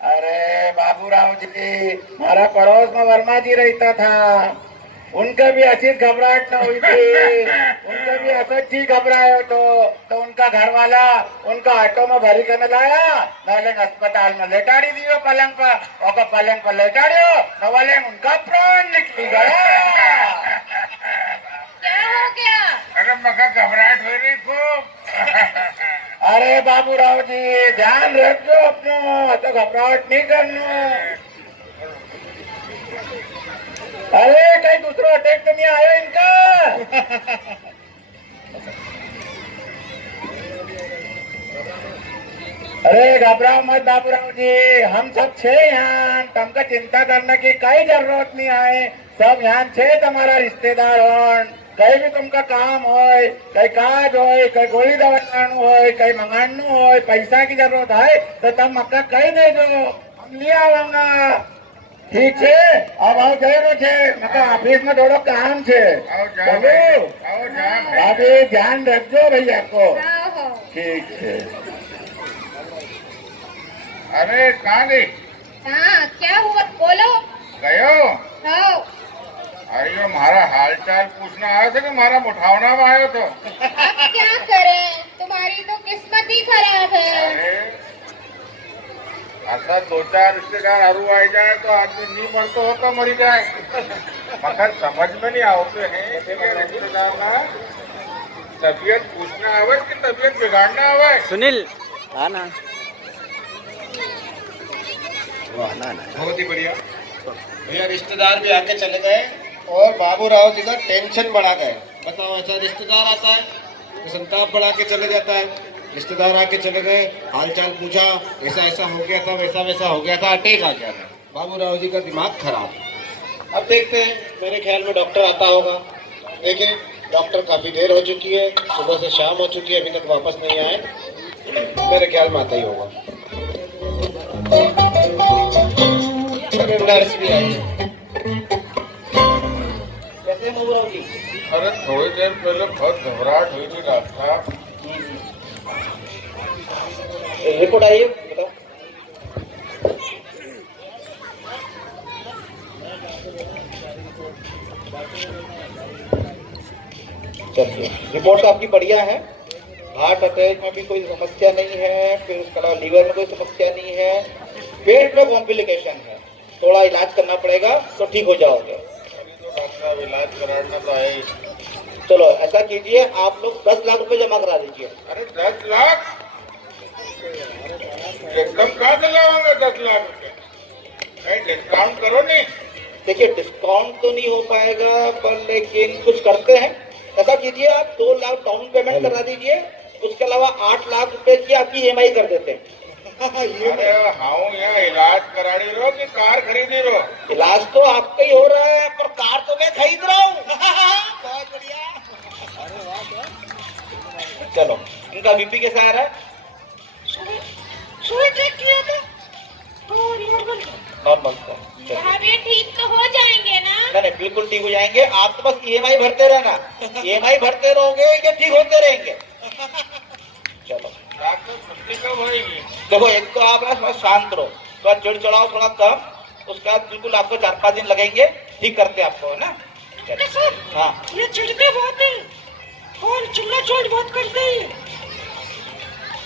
अरे बाबू राव जी, हमारा पड़ोस में वर्मा जी रहता था, उनका भी ऐसी घबराहट न हुई थी। उनका भी ऐसा ठीक घबराया तो उनका घर वाला उनका ऑटो में भरी करने लाया, नाले अस्पताल में लेटाड़ी दियो पलंग पर, और पलंग पर लेटाड़ियो नवाले उनका प्राण निकली गया। क्या हो गया? अरे मका घबराहट हो रही खूब। अरे बाबू राव जी ध्यान रखो अपनो, तो घबराहट नहीं करना। अरे कहीं दूसरा अटैक तो नहीं आया इनका। अरे घबराओ मत बाबूराव जी, हम सब छे यहाँ, तुमका चिंता करने की कोई जरूरत नहीं है। सब यहाँ छे तुम्हारा रिश्तेदार हो, कहीं भी तुमका काम हो, कहीं काज हो, कहीं गोली दवा लानु हो, कहीं मंगानु हो, पैसा की जरूरत है तो तुम मक्का कही दे दो, हम ले आवांगा। ठीक है, अब आओ जरूर छे, मक्का ऑफिस में थोड़ा काम छे। आओ जा भाई, आओ जा भाई। भाभी ध्यान रखो भैया को। हो। ठीक है। अरे कहाँ गई? हाँ, क्या हुआ बोलो। गयो? हो। अरे यो मारा हाल चाल पूछना आया था कि मारा मुठावना में आयो तो। अब क्या करें, तुम्हारी तो किस्मत ही खराब है। अरे ऐसा दो चार रिश्तेदार हरू आ जाए तो आदमी नहीं मरतो हो तो मरी जाए। मगर समझ में नहीं आवते हैं कि रिश्तेदार ना तबीयत पूछना आवे कि तबीयत बिगाड़ना आवे। सुनील आना बहुत ही बढ़िया भैया, रिश्तेदार भी आके चले गए और बाबू राव जी का टेंशन बढ़ा गए। बताओ, ऐसा रिश्तेदार आता है तो संताप बढ़ा के चले जाता है। रिश्तेदार आके चले गए, हालचाल पूछा, ऐसा ऐसा हो गया था, वैसा वैसा हो गया था, अटैक आ गया था। बाबू राव जी का दिमाग खराब। अब देखते हैं, मेरे ख्याल में डॉक्टर आता होगा। देखिए डॉक्टर काफी देर हो चुकी है, सुबह से शाम हो चुकी है, अभी तक वापस नहीं आए। मेरे ख्याल में आता ही होगा। नर्स भी आई है। कैसे हैं बाबू राव जी? अरे थोड़ी देर पहले बहुत घबराहट हुई थी डॉक्टर साहब। रिपोर्ट आई है, बताओ। चलिए, रिपोर्ट तो आपकी बढ़िया है। हार्ट अटैक में भी कोई समस्या नहीं है, फिर उसके अलावा लीवर में कोई समस्या नहीं है, पेट में कॉम्प्लिकेशन है। थोड़ा इलाज करना पड़ेगा तो ठीक हो जाओगे। डॉक्टर साहब इलाज कराना तो है ही। चलो ऐसा कीजिए, आप लोग 10 लाख रुपए जमा करा दीजिए। अरे 10 लाख एकदम कहाँ से लाओगे 10 लाख रुपए? कहीं डिस्काउंट करो नहीं। देखिए डिस्काउंट तो नहीं हो पाएगा, पर लेकिन कुछ करते हैं। ऐसा कीजिए, आप 2 लाख डाउन पेमेंट करा दीजिए, उसके अलावा 8 लाख रुपए की आपकी EMI कर देते हैं। अरे हाँ, यहाँ इलाज करानी रहो कि कार खरीदी रहो? इलाज तो आपका ही हो रहा है, पर कार तो मैं खरीद रहा हूँ। बहुत बढ़िया। चलो, इनका BP कैसा आ रहा है? सुई चेक किया था तो नॉर्मल। नॉर्मल था। चलो। साहब ये ठीक तो हो जाएंगे ना? नहीं नहीं, बिल्कुल ठीक हो जाएंगे। आप तो बस EMI भरते रहना। EMI भरते रहोगे ये ठीक होते रहेंगे। चलो डॉक्टर छुट्टी कब होगी? देखो, एक तो आप ना थोड़ा शांत रहो, थोड़ा चिड़ चढ़ाओ थोड़ा कम, उसके बाद बिल्कुल आपको 4-5 दिन लगेंगे ठीक करते आपको, है ना? चलो। हाँ ये चिढ़ते बहुत है और चिल्ला चोट बहुत करते हैं।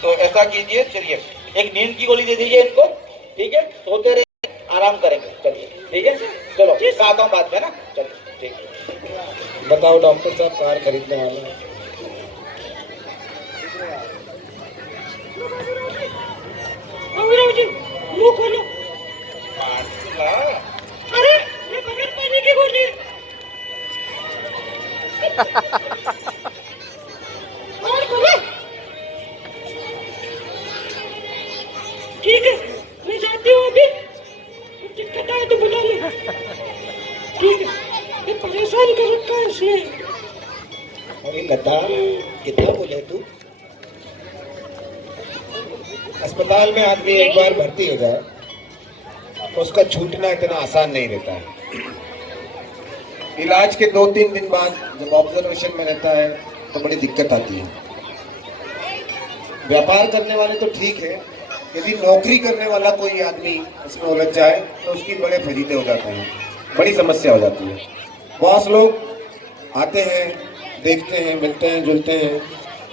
तो ऐसा कीजिए, चलिए एक नींद की गोली दे दीजिए इनको, ठीक है? सोते रहे, आराम करेंगे। चलिए ठीक है, चलो आता हूँ बाद में ना। चलो ठीक है। बताओ डॉक्टर साहब, कार खरीदने वाले हैं। बाबूराव जी मुंह खोलो। ला। अरे ये बगैर पानी की गोली है। और खोलो। ठीक है, मैं जाती हूँ अभी, कुछ दिक्कत आए तो बुला ले। ठीक है, ये परेशान कर रखा है इसने। अरे लता, कितना बोले तू? अस्पताल में आदमी एक बार भर्ती हो जाए तो उसका छूटना इतना आसान नहीं रहता है। इलाज के 2-3 दिन बाद जब ऑब्जर्वेशन में रहता है तो बड़ी दिक्कत आती है। व्यापार करने वाले तो ठीक है, यदि नौकरी करने वाला कोई आदमी इसमें उलझ जाए तो उसकी बड़े फजीते हो जाते हैं, बड़ी समस्या हो जाती है। बॉस लोग आते हैं, देखते हैं, मिलते हैं, जुलते हैं,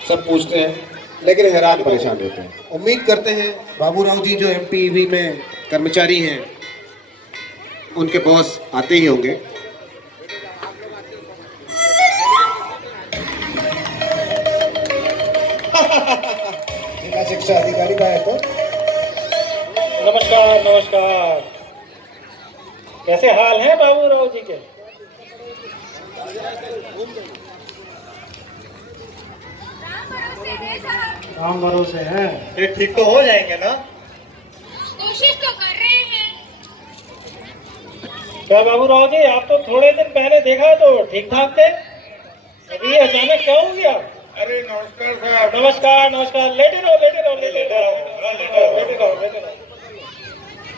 सब पूछते हैं, लेकिन हैरान परेशान रहते हैं। उम्मीद करते हैं बाबूराव जी जो MPEV में कर्मचारी हैं, उनके बॉस आते ही होंगे। जिला शिक्षा अधिकारी का है तो नमस्कार नमस्कार, कैसे हाल है बाबूराव जी के? राम भरोसे हैं। ये ठीक तो हो जाएंगे ना? कोशिश तो कर रहे हैं। क्या बाबूराव जी, आप तो थोड़े दिन पहले देखा तो ठीक ठाक थे, अभी अचानक क्या हो गया? अरे नमस्कार साहब। नमस्कार नमस्कार, लेटे रहो लेटे रहो लेटे रहो लेटे रहो लेटे रहो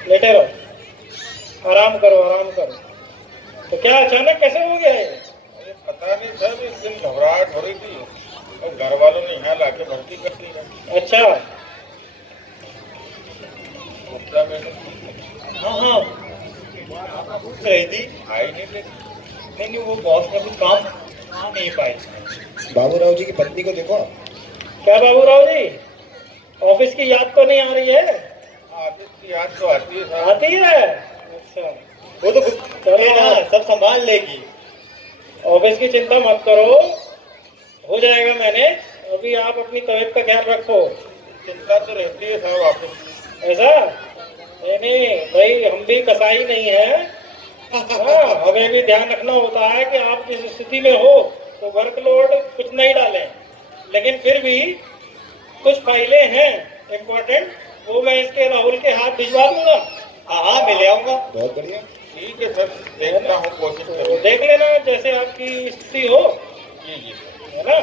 लेटे रहो, आराम करो आराम करो। तो क्या अचानक कैसे हो गया ये? अरे पता नहीं साहब, एक दिन घबराहट हो रही थी और घर वालों ने यहाँ लाके भर्ती कर दी है। अच्छा, मुद्दा मैंने हाँ हाँ रही थी, आई नहीं लेकिन नहीं वो बॉस ने कुछ काम नहीं पाई। बाबूराव जी की पत्नी को देखो। क्या बाबूराव जी, ऑफिस की याद तो नहीं आ रही है? आदित्य की याद तो आती है साहब। आती है? अच्छा, वो तो चलो ना सब संभाल लेगी। ऑफिस की चिंता मत करो, हो जाएगा मैनेज। अभी आप अपनी तबीयत का ख्याल रखो। चिंता तो रहती है साहब ऑफिस। ऐसा नहीं नहीं भाई, हम भी कसाई नहीं है। हाँ, हमें भी ध्यान रखना होता है कि आप जिस स्थिति में हो तो वर्कलोड कुछ नहीं डालें, लेकिन फिर भी कुछ फाइलें हैं इम्पोर्टेंट, वो मैं इसके राहुल के हाथ भिजवा दूंगा। हाँ हाँ, मैं ले आऊंगा। बहुत बढ़िया। ठीक है सर, देखता हूँ, कोशिश तो करूँगा। देख लेना जैसे आपकी स्थिति हो, जी जी है ना?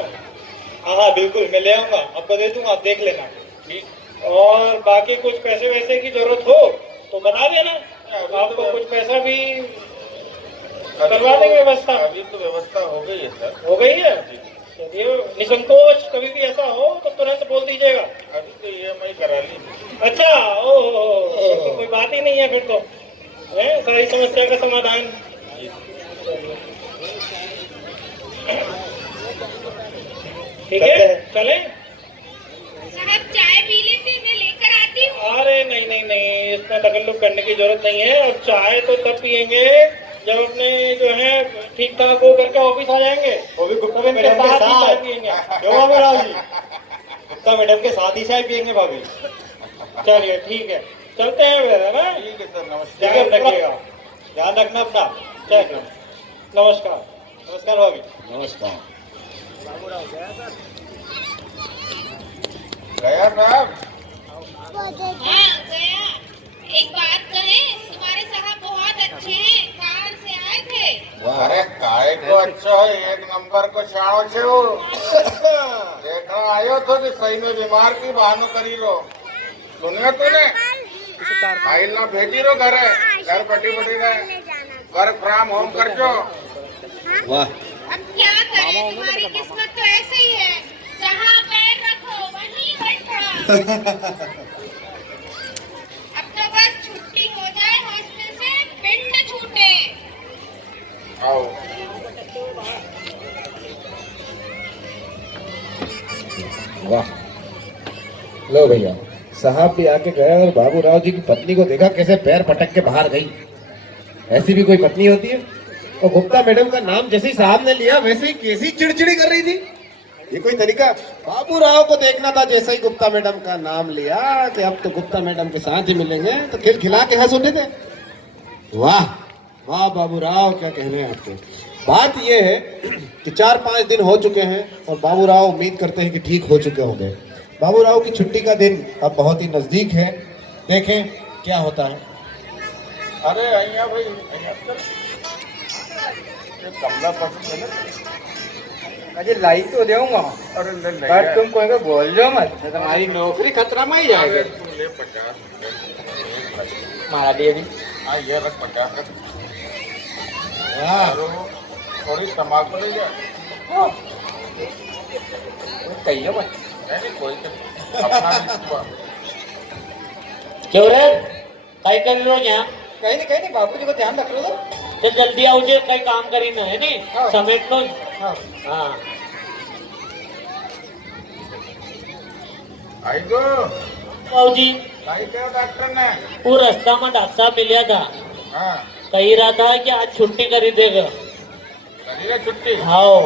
हाँ हाँ बिल्कुल, मैं ले आऊंगा, आपको दे दूंगा, आप देख लेना। ठीक। और बाकी कुछ पैसे वैसे की जरूरत हो तो बता देना, आपको कुछ पैसा भी करवा देंगे व्यवस्था। अभी तो व्यवस्था हो गई है सर। हो गई है? चलिए, निसंकोच, कभी भी ऐसा हो तो तुरंत बोल दीजिएगा। अभी तो EMI करा ली। अच्छा, ओ तो कोई बात ही नहीं है फिर तो, है सारी समस्या का समाधान। ठीक है, चलें? साहब चाय पी लेते, मैं लेकर आती हूँ। अरे नहीं नहीं नहीं, इसमें तकल्लुफ करने की जरूरत नहीं है। और चाय तो तब पियेंगे जब अपने जो है ठीक ठाक हो करके ऑफिस आ जाएंगे वो भी गुप्ता मैडम के साथ ही चाय पियेंगे। क्यों भाभी राव जी, गुप्ता मैडम के साथ ही चाय पियेंगे भाभी। चलिए ठीक है, चलते हैं फिर, है ना? ठीक है सर, नमस्कार। ध्यान रखिएगा, ध्यान रखना अपना। चलिए, नमस्कार। नमस्कार भाभी। नमस्कार। गया साहब, हाँ गया। एक बात कहे, तुम्हारे साहब बहुत अच्छे हैं, कहाँ से आए थे? अरे काय को अच्छा है, एक नंबर को शाणो छे वो। देखना आयो तो कि सही में बीमार की बहानो करी रो। सुनियो तूने फाइल ना भेजी रो घर बटी रहे, वर्क फ्रॉम होम कर जो। वाह, अब क्या करें, तुम्हारी किस्मत तो ऐसे ही है, जहाँ पैर रखो वहीं बैठा। अब तो बस छुट्टी हो जाए हॉस्टल से, पिंड छूटे। आओ वाह। लो भैया, साहब भी आके गए और बाबू राव जी की पत्नी को देखा कैसे पैर पटक के बाहर गई। ऐसी भी कोई पत्नी होती है? और गुप्ता मैडम का नाम जैसे ही साहब ने लिया वैसे ही कैसी चिड़चिड़ी कर रही थी। ये कोई तरीका? बाबू राव को देखना था जैसे ही गुप्ता मैडम का नाम लिया कि अब तो गुप्ता मैडम के साथ ही मिलेंगे, तो खिलखिला के हंस उठे थे। वाह वाह बाबू राव, क्या कहने हैं आपके। बात यह है कि 4-5 दिन हो चुके हैं और बाबू राव उम्मीद करते हैं कि ठीक हो चुके होंगे। बाबू राव की छुट्टी का दिन अब बहुत ही नजदीक है, देखें क्या होता है। अरे अहिया भाई, अहिया चल। ये कमला पसंद है ना? अरे लाई तो देऊंगा, अरे ले ले बट तुम कोई को बोल दो मत, नहीं तो हमारी नौकरी खतरा में ही अरे जाएगी। तू ले 50 मारा दिए भी हाँ ये रख 50 रख। वाह, थोड़ी तम्बाकू ले जा। कहिए बस। नहीं कोई तो अपना नहीं छुपा। क्यों रे, काय कर रो यहाँ? कहीं नहीं बाबूजी को ध्यान रख लो तो। ते जल्दी आवजे, काही काम करीन है नहीं हाँ। समेट लो। हाँ हाँ आई गो बाबूजी, भाई क्या डॉक्टर ने? वो रास्ता में डॉक्टर साहब मिलिया था, हाँ कही रहा था कि आज छुट्टी करी देगा। करी रे छुट्टी। हाँ,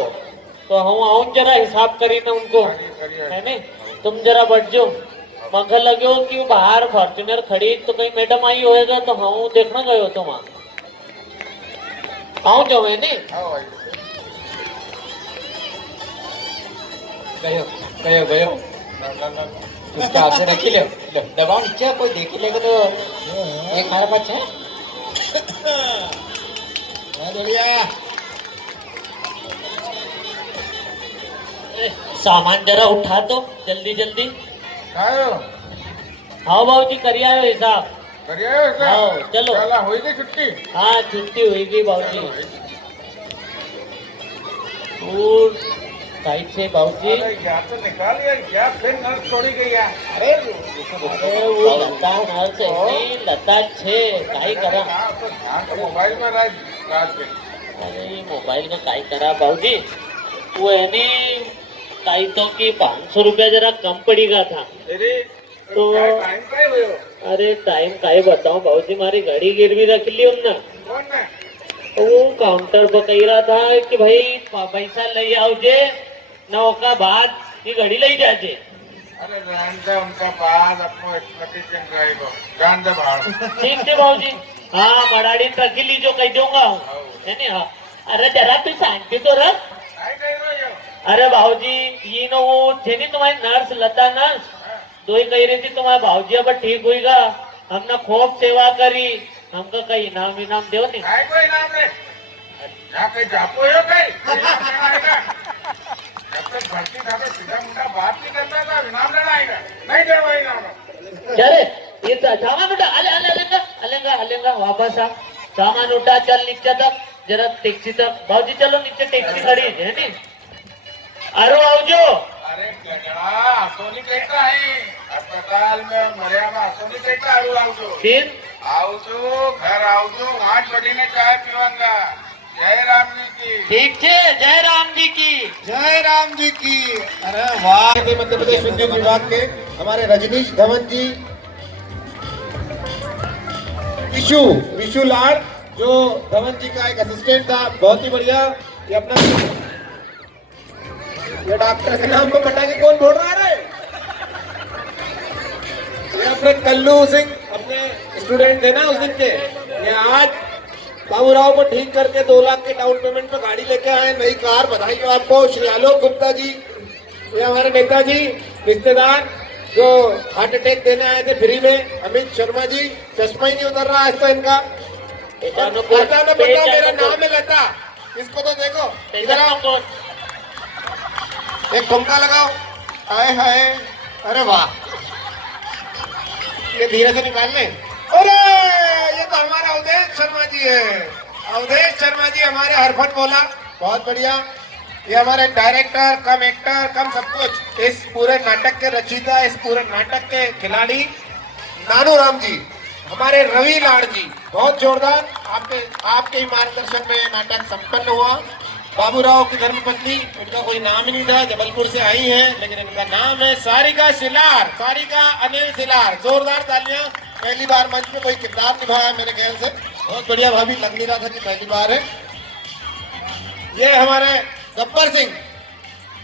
तो हम आऊं जरा हिसाब करी ना उनको, करिए है नहीं? तुम जरा बैठ जाओ। मगर लगे कि बाहर फॉर्च्यूनर खड़ी तो कहीं मैडम आई होएगा, तो हम देखना गए हो तुम आऊं जो है नहीं। आओ आई गयो गयो गयो ला ला ला चुपचाप से रखी लो, दबाओ नीचे, कोई देख ही लेगा तो एक हमारे पास है। अरे, सामान जरा उठा दो जल्दी जल्दी। आयो हाँ बाबूजी, करिए आयो हिसाब। करिए ऐसा। आओ, चलो। चला हुई गई छुट्टी। हाँ छुट्टी हुई गई बाबूजी। और साइड से बाबूजी। अरे या तो निकाल या फिर नर्स छोड़ी गई है। अरे अरे वो लता नल से नहीं, लता छे काई करा। हाँ, तो ध्यान तो मोबाइल में राज के। अरे मोबाइल में काई करा बाबूजी, वो है नी काई तो की 500 रुपया जरा कम पड़ेगा था। अरे तो टाइम पे हुए हो? अरे टाइम काई बताऊं बाबूजी, मारी घड़ी गिरवी रख ली उनने। कौन ने? वो काउंटर पर कही रहा था कि भाई पैसा ले आओ जे, नौ का बाद ये घड़ी ले जाजे। अरे रहने दे उनका बाद, अपनो एक्सपर्टीज चल रहेगा। जान दे बाहर। ठीक है बाबूजी। हाँ मराठी रखी लीजो, कही दूंगा हूँ, है नहीं? हाँ अरे जरा तू शांति तो रख। आई गई रही हो? अरे भाऊजी, ये नो वो थे नहीं तुम्हारी नर्स, लता नर्स, तो ही कही रही थी तुम्हारे भाऊजी अब ठीक होगा, हमने खूब सेवा करी, हमका कहीं इनाम इनाम दो नहीं। काय को इनाम रे? यहाँ कहीं जापो हो कहीं? जब तक भर्ती था तो सीधा मुंडा बात नहीं करता था, इनाम लेना आएगा। नहीं दे वो इनाम। अरे ये तो सामान उठा, अलेंगा वापस आ, सामान उठा, चल नीचे तक, जरा टैक्सी तक। भाऊजी चलो नीचे, टैक्सी खड़ी है नहीं? अरे आओ। अरे गजड़ा असोनी कहता है अस्पताल में मरिया में असोनी कहता है आओ फिर आओ घर आओ 8 बजे ने चाय पीवांगा। जय राम जी की। ठीक है, जय राम जी की। जय राम जी की। अरे वाह, मध्य प्रदेश विद्युत विभाग के हमारे रजनीश धवन जी, विशु लाल जो धवन जी का एक असिस्टेंट था, बहुत ही बढ़िया। ये अपना ये डॉक्टर के नाम को बता के कौन बोल रहा है? ये अपने कल्लू सिंह अपने स्टूडेंट थे ना उस दिन के, ये आज बाबूराव को ठीक करके 2 लाख के डाउन पेमेंट पे गाड़ी लेके आए, नई कार। बधाई हो आपको। श्री आलोक गुप्ता जी, ये हमारे नेताजी रिश्तेदार जो हार्ट अटैक देने आए थे फ्री में। अमित शर्मा जी, चश्मा ही नहीं उतर रहा आज तो इनका। लता ने बताओ, मेरा नाम है लता, इसको तो देखो। इधर आओ, एक ठुमका लगाओ। हाय हाय, अरे वाह, ये धीरे से निकाल लें। अरे ये तो हमारा अवधेश शर्मा जी है। अवधेश शर्मा जी हमारे हरफट बोला, बहुत बढ़िया। ये हमारे डायरेक्टर कम एक्टर कम सब कुछ, इस पूरे नाटक के रचयिता, इस पूरे नाटक के खिलाड़ी नानू राम जी, हमारे रवि लाड़ जी, बहुत जोरदार। आपके ही मार्गदर्शन में ये नाटक संपन्न हुआ। बाबूराव की धर्मपत्नी, इनका कोई नाम ही नहीं था, जबलपुर से आई हैं, लेकिन इनका नाम है सारिका सिलार, सारिका अनिल सिलार। जोरदार तालियां। पहली बार मंच में कोई किरदार निभाया मेरे ख्याल से, बहुत बढ़िया। भाभी लग नहीं रहा था कि पहली बार है। ये हमारे गब्बर सिंह,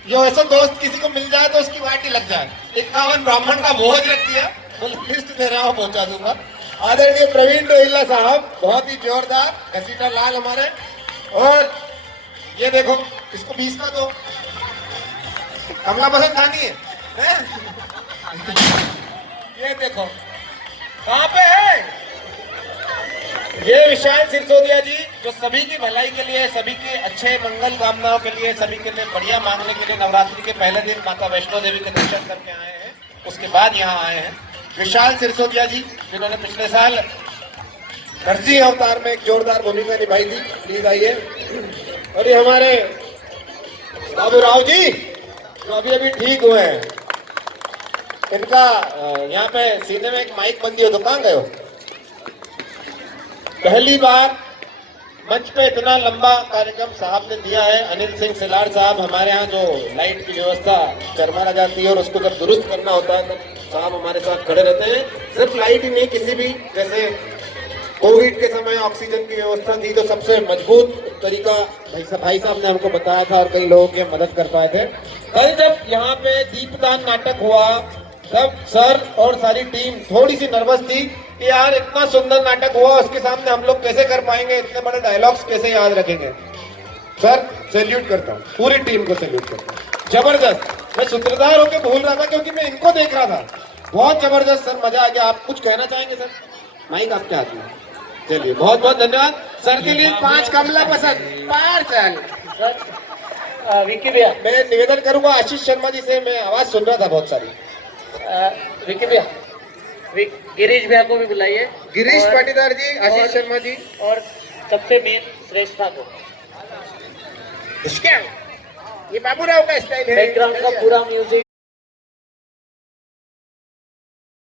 जो ऐसा दोस्त किसी को मिल जाए तो उसकी वाटी लग जाए। 51 ब्राह्मण का भोज रख दिया, लिस्ट दे रहा हूँ, पहुंचा दूंगा। आदरणीय प्रवीण रोहिल्ला साहब, बहुत ही जोरदार। घसीटा लाल हमारे। और ये देखो, इसको 20 का दो, कमला पसंद खानी है? ये देखो कहाँ पे है ये विशाल सिरसोदिया जी, जो सभी की भलाई के लिए, सभी के अच्छे मंगल कामनाओं के लिए, सभी के लिए बढ़िया मांगने के लिए नवरात्रि के पहले दिन माता वैष्णो देवी के दर्शन करके आए हैं, उसके बाद यहाँ आए हैं। विशाल सिरसोदिया जी, जिन्होंने पिछले साल नरसिंह अवतार में एक जोरदार भूमिका निभाई थी, प्लीज आइए। और ये हमारे बाबूराव जी, जो अभी अभी ठीक हुए हैं, इनका यहाँ पे सीने में एक माइक बंदी हो तो कहाँ गए हो? पहली बार मंच पे इतना लंबा कार्यक्रम साहब ने दिया है। अनिल सिंह सिलार साहब, हमारे यहाँ जो लाइट की व्यवस्था चरमरा जाती है और उसको जब दुरुस्त करना होता है तो साहब हमारे साथ खड़े रहते हैं। सिर्फ लाइट ही नहीं, किसी भी, जैसे कोविड के समय ऑक्सीजन की व्यवस्था थी तो सबसे मजबूत तरीका भाई साहब ने हमको बताया था और कई लोगों की मदद कर पाए थे। कल जब यहाँ पे दीपदान नाटक हुआ तब सर और सारी टीम थोड़ी सी नर्वस थी कि यार इतना सुंदर नाटक हुआ, उसके सामने हम लोग कैसे कर पाएंगे, इतने बड़े डायलॉग्स कैसे याद रखेंगे। सर सैल्यूट करता हूँ, पूरी टीम को सैल्यूट करता हूँ, जबरदस्त। मैं सूत्रधार होकर भूल रहा था क्योंकि मैं इनको देख रहा था। बहुत जबरदस्त सर, मजा आ गया। आप कुछ कहना चाहेंगे सर? माइक आपके हाथ में। चलिए, बहुत बहुत धन्यवाद सर के लिए। 5 कमला पसंद, पार्सल। विक्की भैया, मैं निवेदन करूंगा आशीष शर्मा जी से, मैं आवाज सुन रहा था बहुत सारी। विक्की भैया, गिरीश भैया को भी बुलाइए। गिरीश और- पाटीदार जी, आशीष और- शर्मा जी, और सबसे मेन श्रेष्ठा को। ये बाबूराव का स्टाइल है। बैकग्राउंड का पूरा म्यूजिक